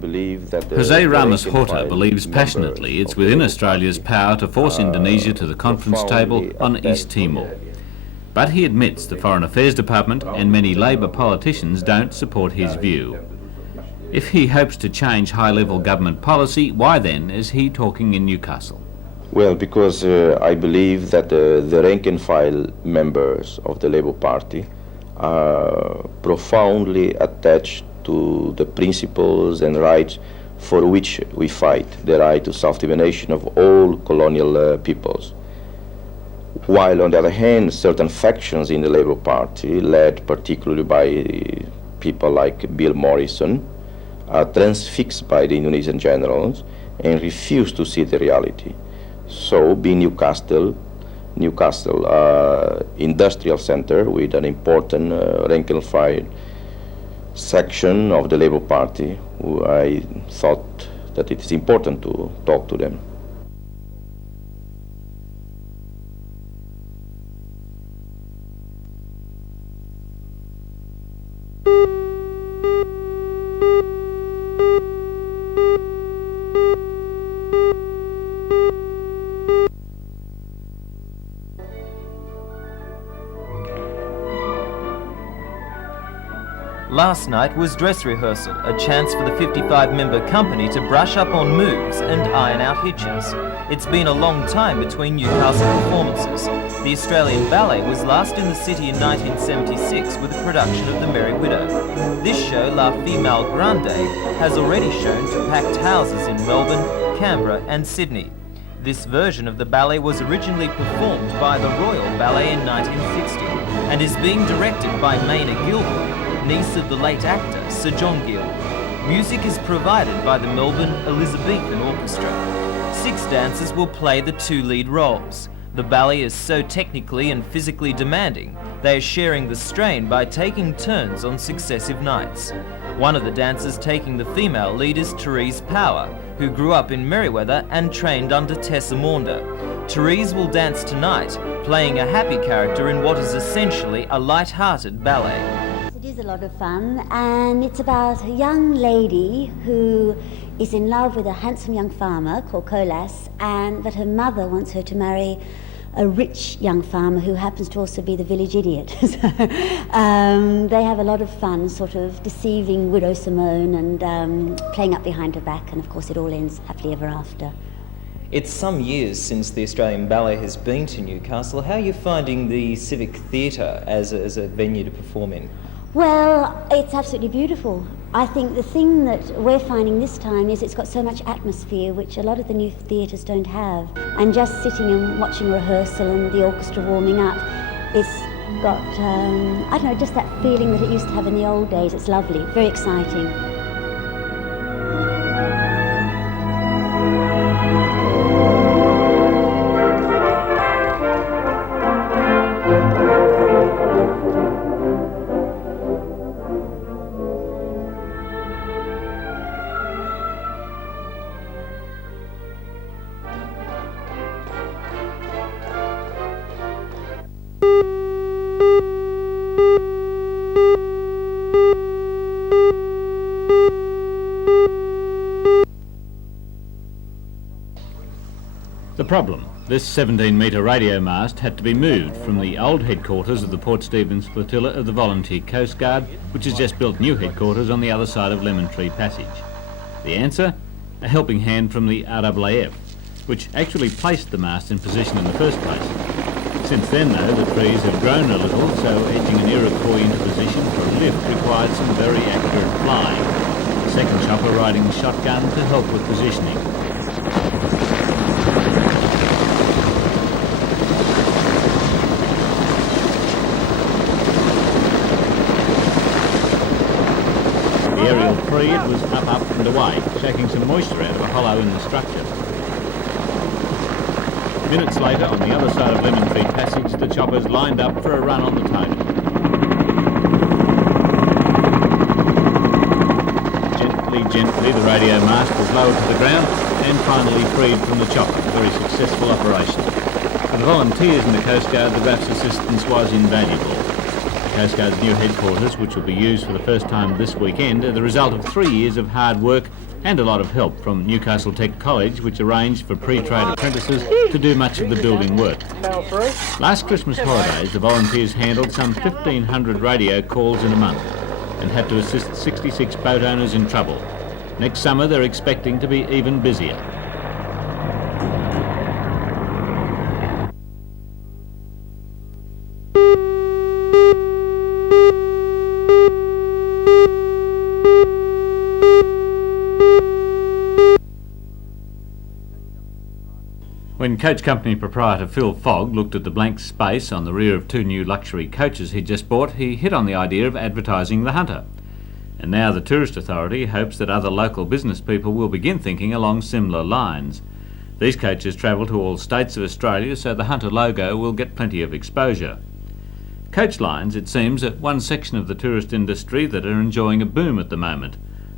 believe that Jose Ramos Horta believes passionately it's within Australia's power to force Indonesia to the conference table on East Timor. But he admits the Foreign Affairs Department and many Labor politicians don't support his view. If he hopes to change high-level government policy, why then is he talking in Newcastle? Well, because I believe that the rank-and-file members of the Labour Party are profoundly attached to the principles and rights for which we fight, the right to self-determination of all colonial peoples. While on the other hand, certain factions in the Labour Party, led particularly by people like Bill Morrison, are transfixed by the Indonesian generals and refuse to see the reality. So, being Newcastle, industrial center with an important rank-and-file section of the Labour Party, I thought that it is important to talk to them. Last night was dress rehearsal, a chance for the 55-member company to brush up on moves and iron out hitches. It's been a long time between Newcastle performances. The Australian Ballet was last in the city in 1976 with a production of The Merry Widow. This show, La Female Grande, has already shown to packed houses in Melbourne, Canberra and Sydney. This version of the ballet was originally performed by the Royal Ballet in 1960 and is being directed by Maina Gilbert, niece of the late actor Sir John Gill. Music is provided by the Melbourne Elizabethan Orchestra. 6 dancers will play the 2 lead roles. The ballet is so technically and physically demanding, they are sharing the strain by taking turns on successive nights. One of the dancers taking the female lead is Therese Power, who grew up in Merewether and trained under Tessa Maunder. Therese will dance tonight, playing a happy character in what is essentially a light-hearted ballet. It is a lot of fun, and it's about a young lady who is in love with a handsome young farmer called Colas, and that her mother wants her to marry a rich young farmer who happens to also be the village idiot. So they have a lot of fun sort of deceiving Widow Simone and playing up behind her back, and of course it all ends happily ever after. It's some years since the Australian Ballet has been to Newcastle. How are you finding the Civic Theatre as a venue to perform in? Well, it's absolutely beautiful. I think the thing that we're finding this time is it's got so much atmosphere, which a lot of the new theatres don't have. And just sitting and watching rehearsal and the orchestra warming up, it's got, I don't know, just that feeling that it used to have in the old days. It's lovely, very exciting. The problem, this 17-metre radio mast had to be moved from the old headquarters of the Port Stephens flotilla of the Volunteer Coast Guard, which has just built new headquarters on the other side of Lemon Tree Passage. The answer? A helping hand from the RAAF, which actually placed the mast in position in the first place. Since then, though, the trees have grown a little, so edging an Iroquois into position for a lift required some very accurate flying. The second chopper riding shotgun to help with positioning. The aerial freed was up and away, shaking some moisture out of a hollow in the structure. Minutes later, on the other side of Lemon Tree Passage, the choppers lined up for a run on the table. Gently, the radio mast was lowered to the ground and finally freed from the chopper. A very successful operation. For the volunteers in the Coast Guard, the RAAF's assistance was invaluable. Coast Guard's new headquarters, which will be used for the first time this weekend, are the result of 3 years of hard work and a lot of help from Newcastle Tech College, which arranged for pre-trade apprentices to do much of the building work. Last Christmas holidays, the volunteers handled some 1,500 radio calls in a month and had to assist 66 boat owners in trouble. Next summer, they're expecting to be even busier. When coach company proprietor Phil Fogg looked at the blank space on the rear of 2 new luxury coaches he'd just bought, he hit on the idea of advertising the Hunter. And now the Tourist Authority hopes that other local business people will begin thinking along similar lines. These coaches travel to all states of Australia, so the Hunter logo will get plenty of exposure. Coach lines, it seems, are one section of the tourist industry that are enjoying a boom at the moment.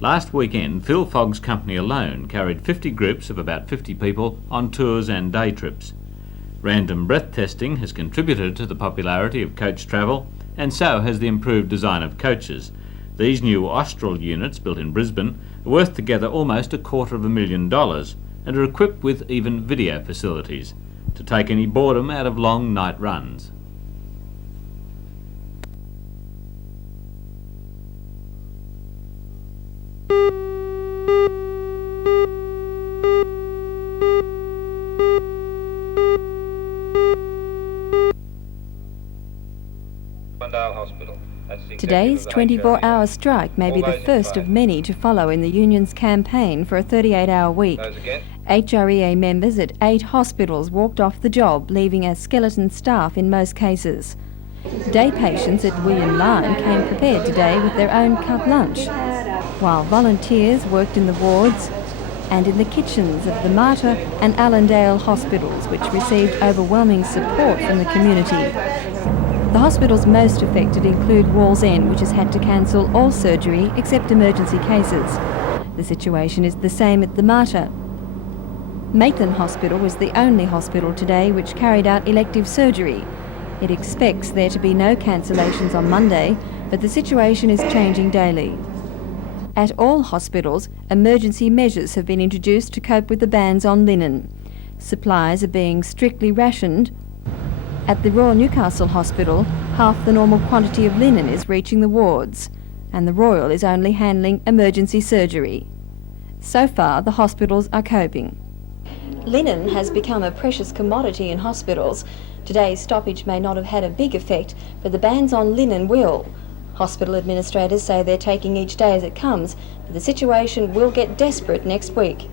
Last weekend, Phil Fogg's company alone carried 50 groups of about 50 people on tours and day trips. Random breath testing has contributed to the popularity of coach travel, and so has the improved design of coaches. These new Austral units, built in Brisbane, are worth together almost $250,000 and are equipped with even video facilities to take any boredom out of long night runs. Today's 24-hour strike may be the first of many to follow in the union's campaign for a 38-hour week. HREA members at 8 hospitals walked off the job, leaving a skeleton staff in most cases. Day patients at William Lyon came prepared today with their own cut lunch, while volunteers worked in the wards and in the kitchens of the Mater and Allendale hospitals, which received overwhelming support from the community. The hospitals most affected include Wallsend, which has had to cancel all surgery except emergency cases. The situation is the same at the Mater. Maitland Hospital was the only hospital today which carried out elective surgery. It expects there to be no cancellations on Monday, but the situation is changing daily. At all hospitals, emergency measures have been introduced to cope with the bans on linen. Supplies are being strictly rationed. At the Royal Newcastle Hospital, half the normal quantity of linen is reaching the wards, and the Royal is only handling emergency surgery. So far, the hospitals are coping. Linen has become a precious commodity in hospitals. Today's stoppage may not have had a big effect, but the bans on linen will. Hospital administrators say they're taking each day as it comes, but the situation will get desperate next week.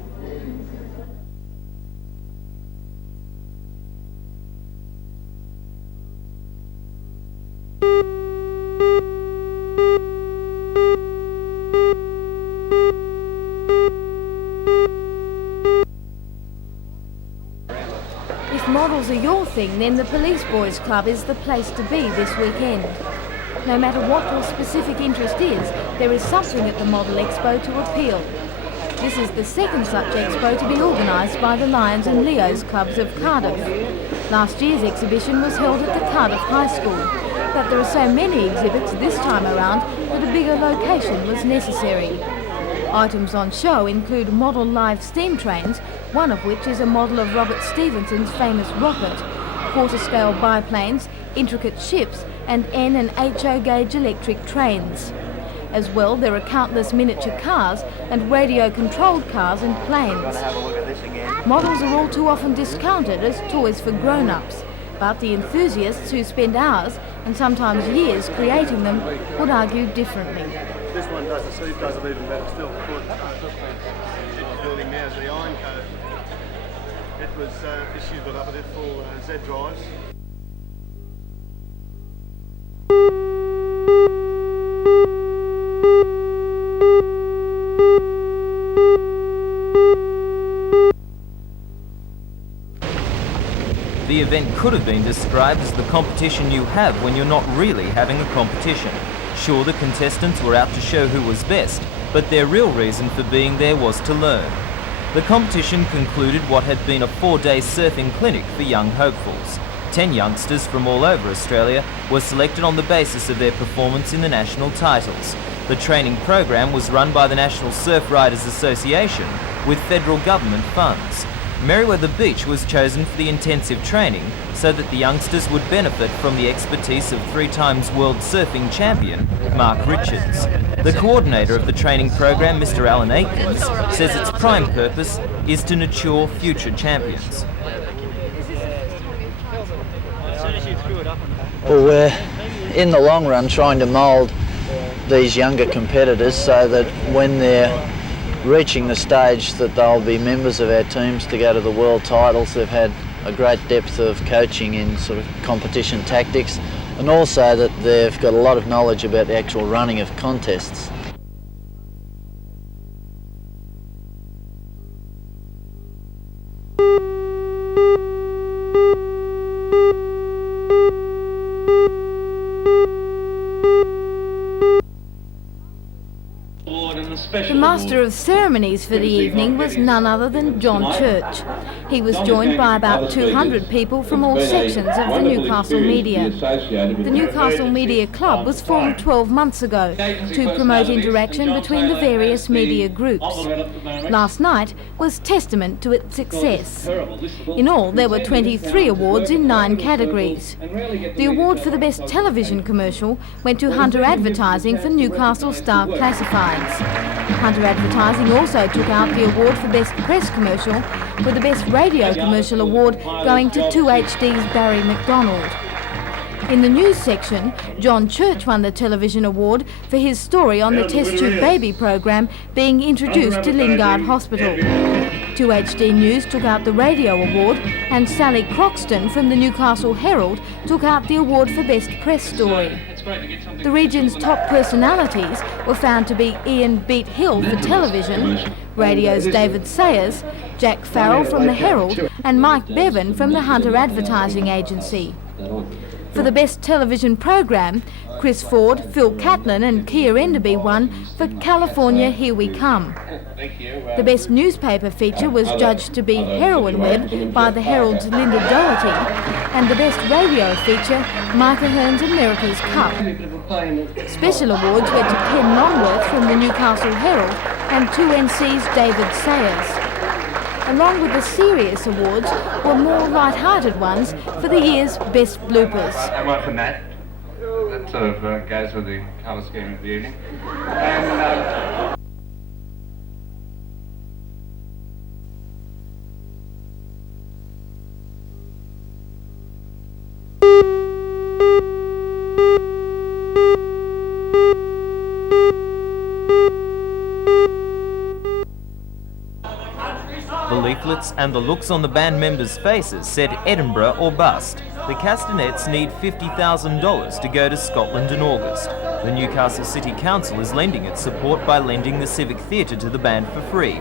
If models are your thing, then the Police Boys Club is the place to be this weekend. No matter what your specific interest is, there is something at the Model Expo to appeal. This is the second such expo to be organised by the Lions and Leos clubs of Cardiff. Last year's exhibition was held at the Cardiff High School, but there are so many exhibits this time around that a bigger location was necessary. Items on show include model live steam trains, one of which is a model of Robert Stephenson's famous rocket, quarter-scale biplanes, intricate ships, and N and HO gauge electric trains. As well, there are countless miniature cars and radio-controlled cars and planes. Models are all too often discounted as toys for grown-ups, but the enthusiasts who spend hours and sometimes years creating them would argue differently. This one does, the sleeve does it even better still. It's building now is the iron coat. It was this year built up with it full Z drives. The event could have been described as the competition you have when you're not really having a competition. Sure, the contestants were out to show who was best, but their real reason for being there was to learn. The competition concluded what had been a 4-day surfing clinic for young hopefuls. 10 youngsters from all over Australia were selected on the basis of their performance in the national titles. The training program was run by the National Surf Riders Association with federal government funds. Merewether Beach was chosen for the intensive training so that the youngsters would benefit from the expertise of 3-time world surfing champion Mark Richards. The coordinator of the training program, Mr. Alan Jenkins, says its prime purpose is to nurture future champions. Well, we're in the long run trying to mould these younger competitors so that when they're reaching the stage that they'll be members of our teams to go to the world titles, they've had a great depth of coaching in sort of competition tactics, and also that they've got a lot of knowledge about the actual running of contests. The Master of Ceremonies for the evening was none other than John Church. He was joined by about 200 people from all sections of the Newcastle media. The Newcastle Media Club was formed 12 months ago to promote interaction between the various media groups. Last night was testament to its success. In all, there were 23 awards in 9 categories. The award for the best television commercial went to Hunter Advertising for Newcastle Star Classifieds. Hunter Advertising also took out the award for Best Press Commercial, with the Best Radio Commercial award going to 2HD's Barry McDonald. In the news section, John Church won the television award for his story on the test tube baby program being introduced to Lingard Hospital. 2HD News took out the radio award, and Sally Croxton from the Newcastle Herald took out the award for Best Press Story. The region's top personalities were found to be Ian Beat Hill for television, radio's David Sayers, Jack Farrell from the Herald, and Mike Bevan from the Hunter Advertising Agency. For the best television program, Chris Ford, Phil Catlin and Kia Enderby won for California Here We Come. The best newspaper feature was judged to be Heroin Web by the Herald's Linda Doherty, and the best radio feature, Micah Hearn's America's Cup. Special awards went to Ken Longworth from the Newcastle Herald and 2NC's David Sayers. Along with the serious awards were more light-hearted ones for the year's best bloopers. I work for Matt. That sort of goes with the colour scheme of the evening. And, The leaflets and the looks on the band members' faces said Edinburgh or bust. The Castanets need $50,000 to go to Scotland in August. The Newcastle City Council is lending its support by lending the Civic Theatre to the band for free,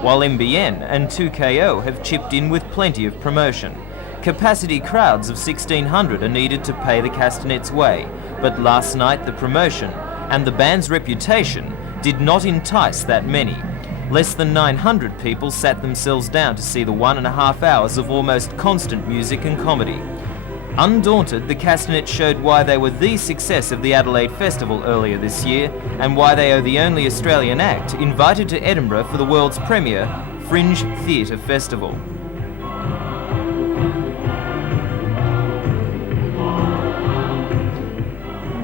while NBN and 2KO have chipped in with plenty of promotion. Capacity crowds of 1,600 are needed to pay the Castanets' way, but last night the promotion and the band's reputation did not entice that many. Less than 900 people sat themselves down to see the 1.5 hours of almost constant music and comedy. Undaunted, the Castanets showed why they were the success of the Adelaide Festival earlier this year, and why they are the only Australian act invited to Edinburgh for the world's premier Fringe Theatre Festival.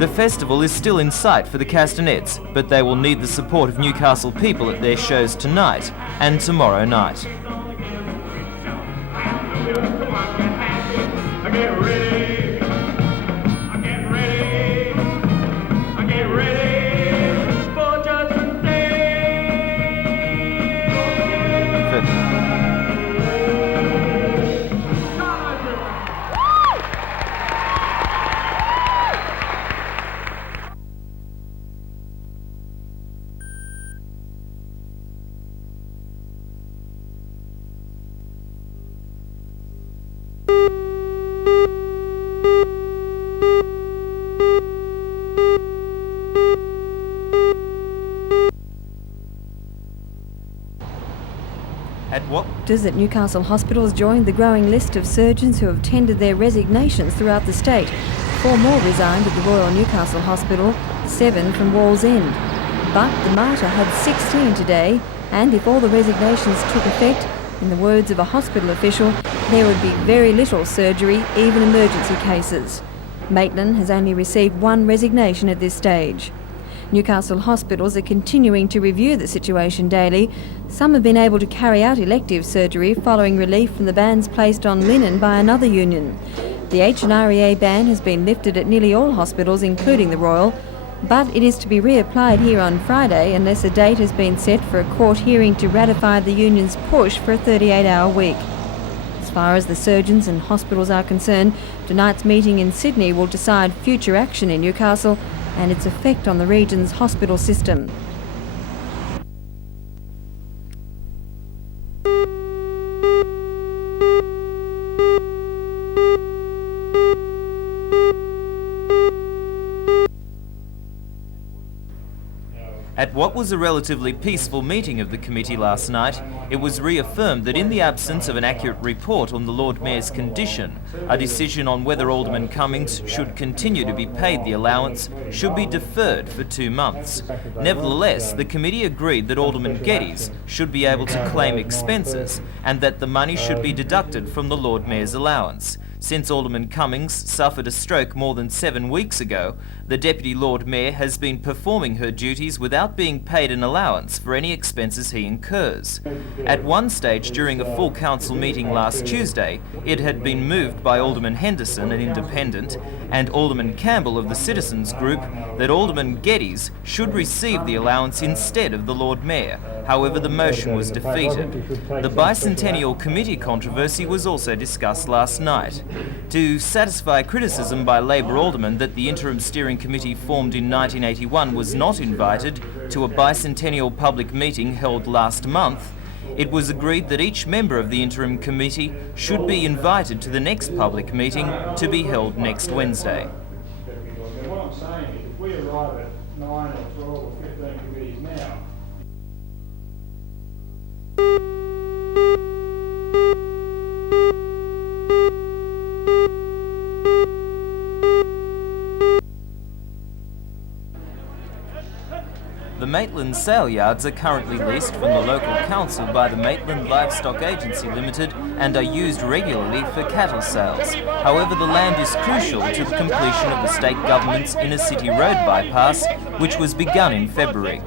The festival is still in sight for the Castanets, but they will need the support of Newcastle people at their shows tonight and tomorrow night. At what Doctors at Newcastle hospitals joined the growing list of surgeons who have tendered their resignations throughout the state. 4 more resigned at the Royal Newcastle Hospital, 7 from Wallsend. But the Mater had 16 today, and if all the resignations took effect, in the words of a hospital official, there would be very little surgery, even emergency cases. Maitland has only received 1 resignation at this stage. Newcastle hospitals are continuing to review the situation daily. Some have been able to carry out elective surgery following relief from the bans placed on linen by another union. The HNREA ban has been lifted at nearly all hospitals, including the Royal, but it is to be reapplied here on Friday unless a date has been set for a court hearing to ratify the union's push for a 38-hour week. As far as the surgeons and hospitals are concerned, tonight's meeting in Sydney will decide future action in Newcastle and its effect on the region's hospital system. At what was a relatively peaceful meeting of the committee last night, it was reaffirmed that in the absence of an accurate report on the Lord Mayor's condition, a decision on whether Alderman Cummings should continue to be paid the allowance should be deferred for 2 months. Nevertheless, the committee agreed that Alderman Geddes should be able to claim expenses and that the money should be deducted from the Lord Mayor's allowance. Since Alderman Cummings suffered a stroke more than 7 weeks ago, the Deputy Lord Mayor has been performing her duties without being paid an allowance for any expenses he incurs. At one stage during a full council meeting last Tuesday, it had been moved by Alderman Henderson, an independent, and Alderman Campbell of the Citizens Group that Alderman Geddes should receive the allowance instead of the Lord Mayor. However, the motion was defeated. The Bicentennial Committee controversy was also discussed last night. To satisfy criticism by Labor aldermen that the Interim Steering Committee formed in 1981 was not invited to a bicentennial public meeting held last month, it was agreed that each member of the Interim Committee should be invited to the next public meeting to be held next Wednesday. What I'm saying is, if we arrive at 9 or 12 or 15 committees now, The Maitland sale yards are currently leased from the local council by the Maitland Livestock Agency Limited and are used regularly for cattle sales. However, the land is crucial to the completion of the state government's inner city road bypass, which was begun in February.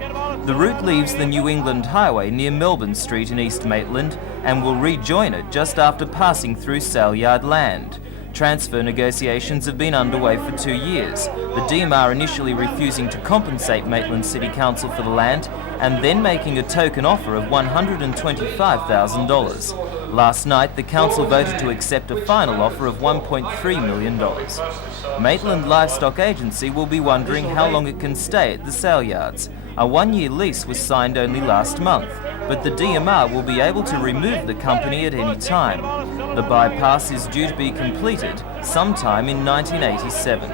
The route leaves the New England Highway near Melbourne Street in East Maitland and will rejoin it just after passing through sale yard land. Transfer negotiations have been underway for 2 years, the DMR initially refusing to compensate Maitland City Council for the land and then making a token offer of $125,000. Last night, the council voted to accept a final offer of $1.3 million. Maitland Livestock Agency will be wondering how long it can stay at the sale yards. A 1-year lease was signed only last month, but the DMR will be able to remove the company at any time. The bypass is due to be completed sometime in 1987.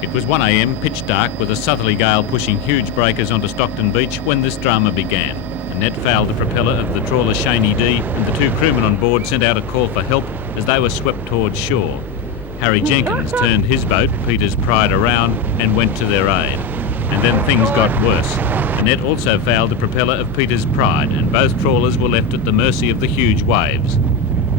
It was 1 a.m, pitch dark, with a southerly gale pushing huge breakers onto Stockton Beach when this drama began. A net fouled the propeller of the trawler Shaney D, and the 2 crewmen on board sent out a call for help as they were swept towards shore. Harry Jenkins turned his boat, Peter's Pride, around and went to their aid. And then things got worse. The net also fouled the propeller of Peter's Pride, and both trawlers were left at the mercy of the huge waves.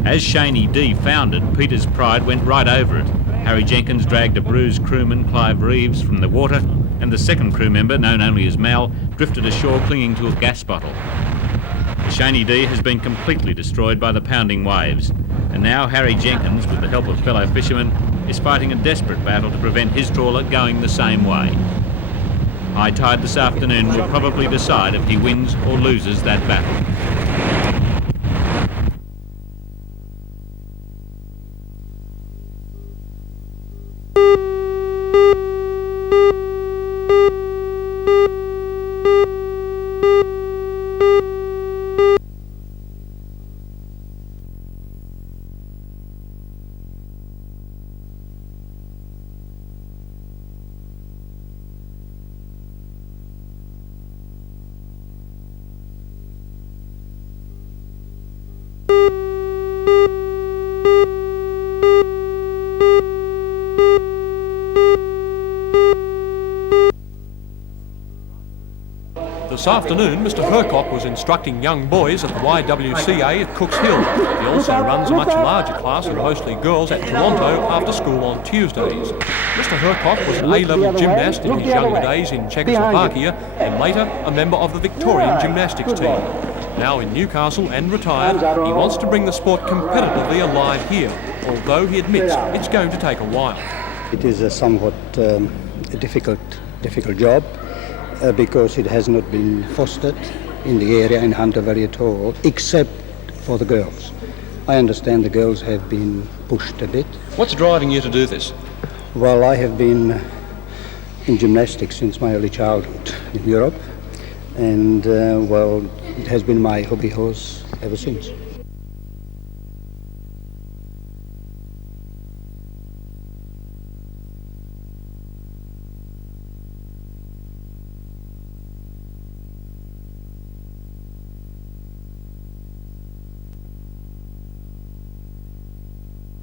As Shaney D foundered, Peter's Pride went right over it. Harry Jenkins dragged a bruised crewman, Clive Reeves, from the water, and the second crew member, known only as Mal, drifted ashore clinging to a gas bottle. The Shaney D has been completely destroyed by the pounding waves, and now Harry Jenkins, with the help of fellow fishermen, is fighting a desperate battle to prevent his trawler going the same way. High tide this afternoon will probably decide if he wins or loses that battle. This afternoon, Mr Hercock was instructing young boys at the YWCA at Cooks Hill. He also runs a much larger class of mostly girls at Toronto after school on Tuesdays. Mr Hercock was an A-level gymnast in his younger days in Czechoslovakia and later a member of the Victorian gymnastics team. Now in Newcastle and retired, he wants to bring the sport competitively alive here, although he admits it's going to take a while. It is a somewhat difficult job because it has not been fostered in the area in Hunterbury at all, except for the girls. I understand the girls have been pushed a bit. What's driving you to do this? Well, I have been in gymnastics since my early childhood in Europe, and well, it has been my hobby horse ever since.